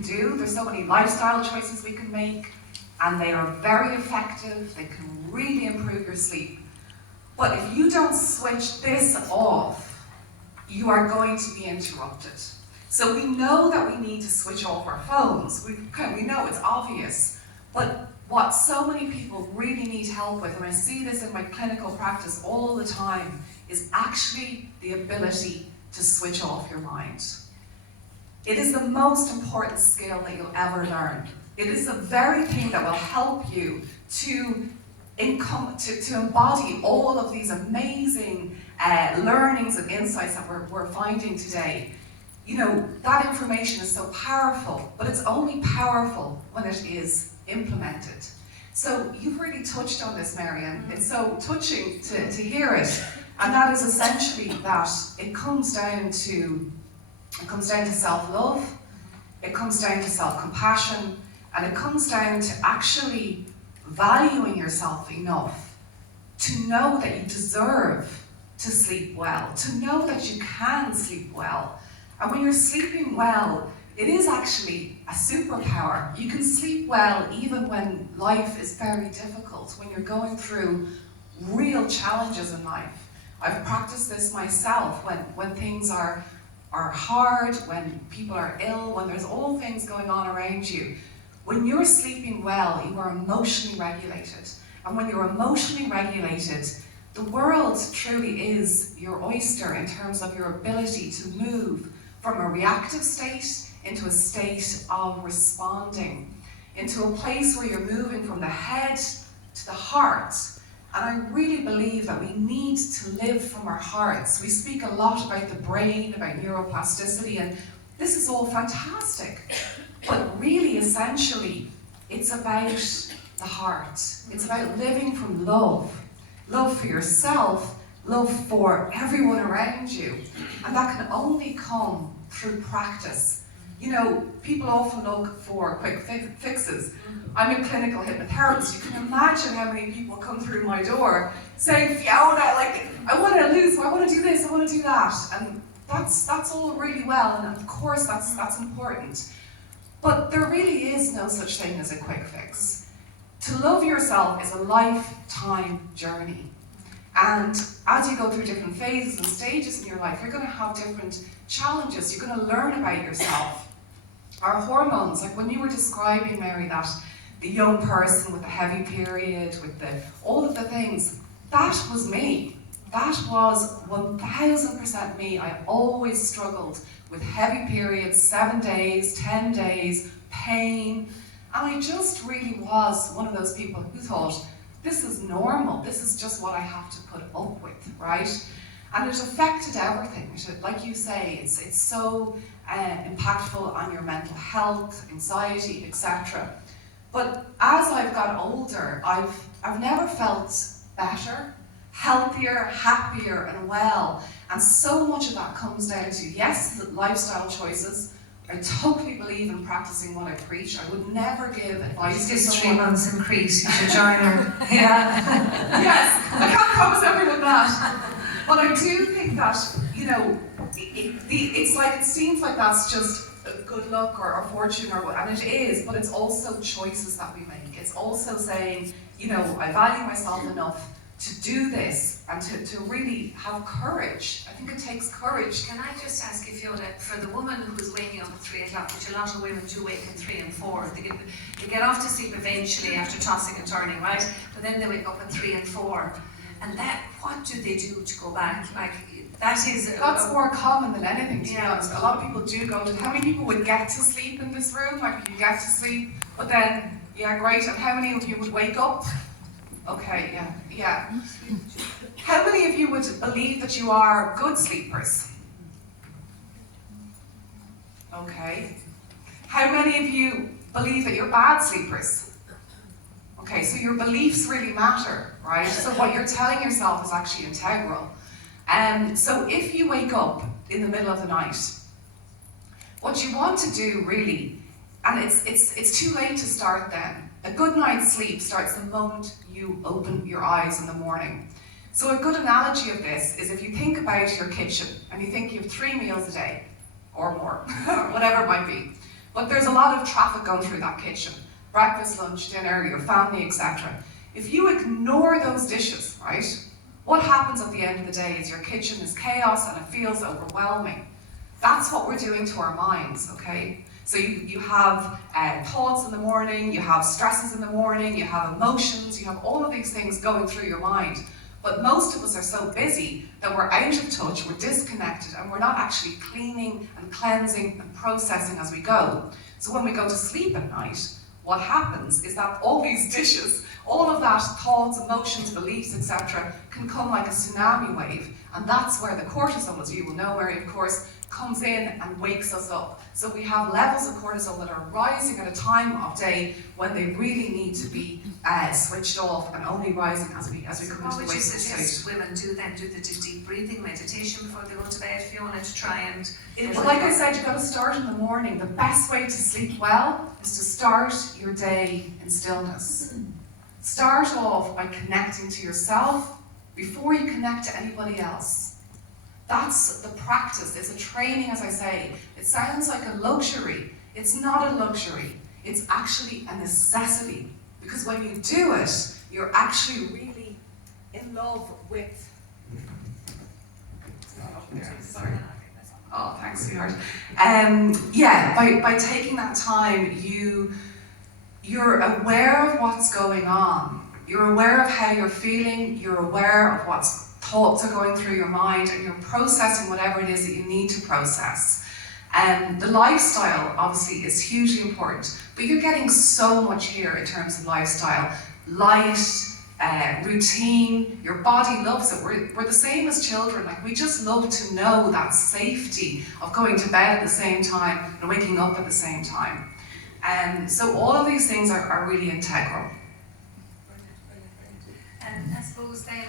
can do. There's so many lifestyle choices we can make, and they are very effective. They can really improve your sleep. But if you don't switch this off, you are going to be interrupted. So we know that we need to switch off our phones. We know it's obvious. But what so many people really need help with, and I see this in my clinical practice all the time, is actually the ability to switch off your mind. It is the most important skill that you'll ever learn. It is the very thing that will help you to embody all of these amazing learnings and insights that we're finding today. You know, that information is so powerful, but it's only powerful when it is implemented. So you've really touched on this, Marianne. It's so touching to hear it. And that is essentially that it comes down to self-love, it comes down to self-compassion, and it comes down to actually valuing yourself enough to know that you deserve to sleep well, to know that you can sleep well. And when you're sleeping well, it is actually a superpower. You can sleep well even when life is very difficult, when you're going through real challenges in life. I've practiced this myself when things are hard, when people are ill, when there's all things going on around you. When you're sleeping well, you are emotionally regulated. And when you're emotionally regulated, the world truly is your oyster in terms of your ability to move from a reactive state into a state of responding, into a place where you're moving from the head to the heart. And I really believe that we need to live from our hearts. We speak a lot about the brain, about neuroplasticity, and this is all fantastic. But really, essentially, it's about the heart. It's about living from love. Love for yourself, love for everyone around you. And that can only come through practice. You know, people often look for quick fixes. I'm a clinical hypnotherapist. You can imagine how many people come through my door saying, Fiona, like, I want to lose, I want to do this, I want to do that. And that's all really well, and of course that's important. But there really is no such thing as a quick fix. To love yourself is a lifetime journey. And as you go through different phases and stages in your life, you're going to have different challenges. You're going to learn about yourself. Our hormones, like when you were describing, Mary, that the young person with the heavy period, with all of the things, that was me. That was 1000% me. I always struggled with heavy periods, 7 days, 10 days, pain. And I just really was one of those people who thought, this is normal, this is just what I have to put up with, right? And it affected everything. Like you say, it's so impactful on your mental health, anxiety, etc. But as I've got older, I've never felt better, healthier, happier, and well. And so much of that comes down to, yes, lifestyle choices. I totally believe in practicing what I preach. I would never give advice to someone. 3 months in Crete, you should join her. Yeah. Yes, I can't promise everyone that. But I do think that, you know, it's like, it seems like that's just good luck or fortune, and it is, but it's also choices that we make. It's also saying, you know, I value myself enough to do this and to really have courage. I think it takes courage. Can I just ask you, Fiona, for the woman who's waking up at 3 o'clock, which a lot of women do wake at 3 and 4, they get off to sleep eventually after tossing and turning, right? But then they wake up at 3 and 4. And that, what do they do to go back? Like, that's more common than anything, to be honest. A lot of people do go to, how many people would get to sleep in this room? Like, you get to sleep, but then, yeah, great. And how many of you would wake up? Okay, yeah. How many of you would believe that you are good sleepers? Okay. How many of you believe that you're bad sleepers? Okay, so your beliefs really matter, right? So what you're telling yourself is actually integral. So if you wake up in the middle of the night, what you want to do really, and it's too late to start then. A good night's sleep starts the moment you open your eyes in the morning. So a good analogy of this is if you think about your kitchen and you think you have 3 meals a day, or more, whatever it might be. But there's a lot of traffic going through that kitchen. Breakfast, lunch, dinner, your family, etc. If you ignore those dishes, right, what happens at the end of the day is your kitchen is chaos and it feels overwhelming. That's what we're doing to our minds, okay? So you have thoughts in the morning, you have stresses in the morning, you have emotions, you have all of these things going through your mind. But most of us are so busy that we're out of touch, we're disconnected, and we're not actually cleaning and cleansing and processing as we go. So when we go to sleep at night, what happens is that all these dishes, all of that thoughts, emotions, beliefs, etc., can come like a tsunami wave. And that's where the cortisol, as you will know, Mary, of course, comes in and wakes us up. So we have levels of cortisol that are rising at a time of day when they really need to be switched off and only rising as we come into the waking state. What would you suggest women do then? Do the deep breathing meditation before they go to bed, Fiona, to try and... Well, like I said, you've got to start in the morning. The best way to sleep well is to start your day in stillness. Start off by connecting to yourself before you connect to anybody else. That's the practice. It's a training, as I say. It sounds like a luxury. It's not a luxury. It's actually a necessity. Because when you do it, you're actually really in love with... It's not up there, sorry. Oh, thanks, sweetheart. By taking that time, you're aware of what's going on. You're aware of how you're feeling. You're aware of what's thoughts are going through your mind, and you're processing whatever it is that you need to process. The lifestyle, obviously, is hugely important, but you're getting so much here in terms of lifestyle. Light, routine, your body loves it. We're the same as children. Like, we just love to know that safety of going to bed at the same time and waking up at the same time. So all of these things are really integral. And I suppose then,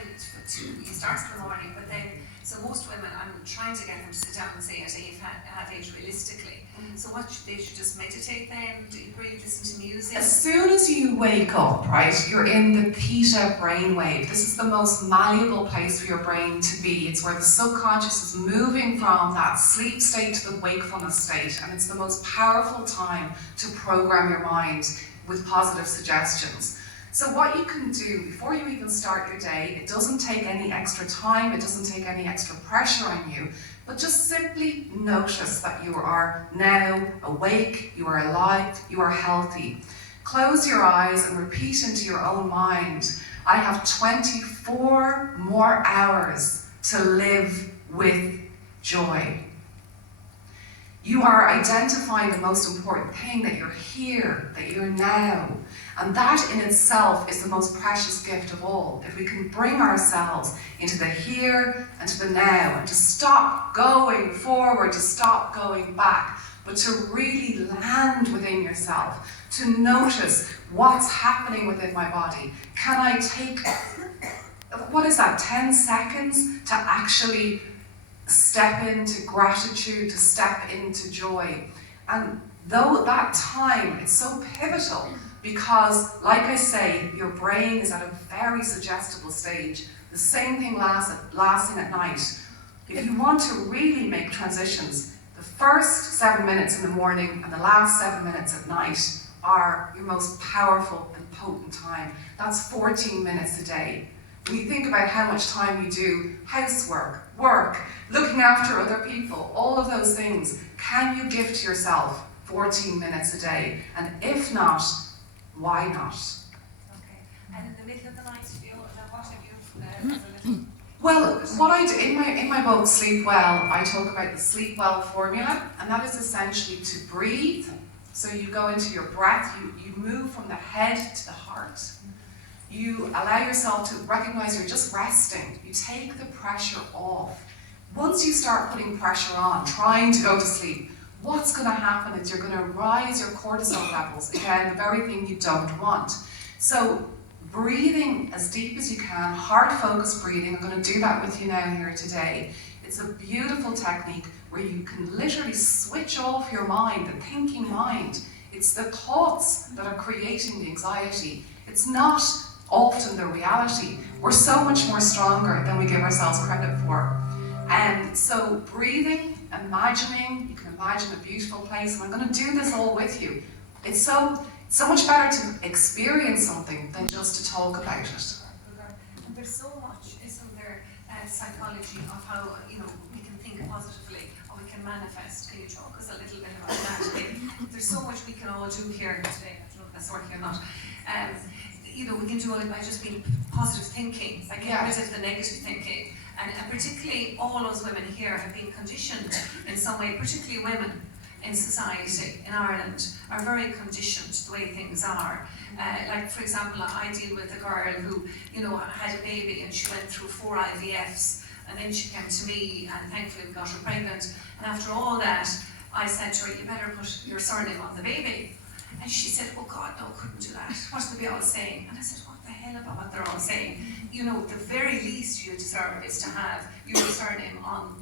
you start in the morning, but then, so most women, I'm trying to get them to sit down and say at age realistically. So they should just meditate then, deep breathe, listen to music? As soon as you wake up, right, you're in the theta brainwave. This is the most malleable place for your brain to be. It's where the subconscious is moving from that sleep state to the wakefulness state, and it's the most powerful time to program your mind with positive suggestions. So what you can do before you even start your day, it doesn't take any extra time, it doesn't take any extra pressure on you, but just simply notice that you are now awake, you are alive, you are healthy. Close your eyes and repeat into your own mind, I have 24 more hours to live with joy. You are identifying the most important thing, that you're here, that you're now. And that in itself is the most precious gift of all. If we can bring ourselves into the here and to the now, and to stop going forward, to stop going back, but to really land within yourself, to notice what's happening within my body. Can I take, 10 seconds to actually step into gratitude, to step into joy? And though that time is so pivotal, because, like I say, your brain is at a very suggestible stage. The same thing lasting at night. If you want to really make transitions, the first 7 minutes in the morning and the last 7 minutes at night are your most powerful and potent time. That's 14 minutes a day. When you think about how much time you do housework, work, looking after other people, all of those things, can you give to yourself 14 minutes a day? And if not, why not? Okay. And in the middle of the night, what have you as a little... Well, what I do in my book, Sleep Well, I talk about the Sleep Well formula, and that is essentially to breathe. So you go into your breath, you move from the head to the heart. You allow yourself to recognize you're just resting. You take the pressure off. Once you start putting pressure on, trying to go to sleep, what's going to happen is you're going to rise your cortisol levels, again, the very thing you don't want. So breathing as deep as you can, heart-focused breathing, I'm going to do that with you now here today. It's a beautiful technique where you can literally switch off your mind, the thinking mind. It's the thoughts that are creating the anxiety. It's not often the reality. We're so much more stronger than we give ourselves credit for. And so breathing, imagining, you can imagine a beautiful place, and I'm going to do this all with you. It's so much better to experience something than just to talk about it. And there's so much, isn't there, psychology of how, we can think positively, or we can manifest. Can you talk us a little bit about that? There's so much we can all do here today. I don't know if that's working or not. We can do all it by just being positive thinking, by getting rid of the negative thinking. And particularly all those women here have been conditioned in some way, particularly women in society in Ireland are very conditioned the way things are. Like, for example, I deal with a girl who, had a baby and she went through 4 IVFs, and then she came to me and thankfully we got her pregnant. And after all that, I said to her, you better put your surname on the baby. And she said, oh God, no, couldn't do that. What do they all saying? And I said, what the hell about what they're all saying? The very least you deserve is to have your surname on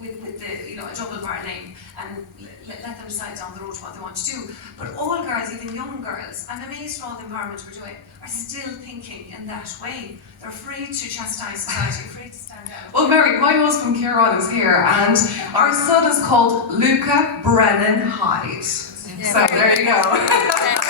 with a double bar name, and let them decide down the road what they want to do. But all girls, even young girls, I'm amazed at all the empowerment we're doing, are still thinking in that way. They're afraid to chastise society, afraid to stand out. Well, Mary, my husband Kieran is here, and our son is called Luca Brennan Hyde. So there you go.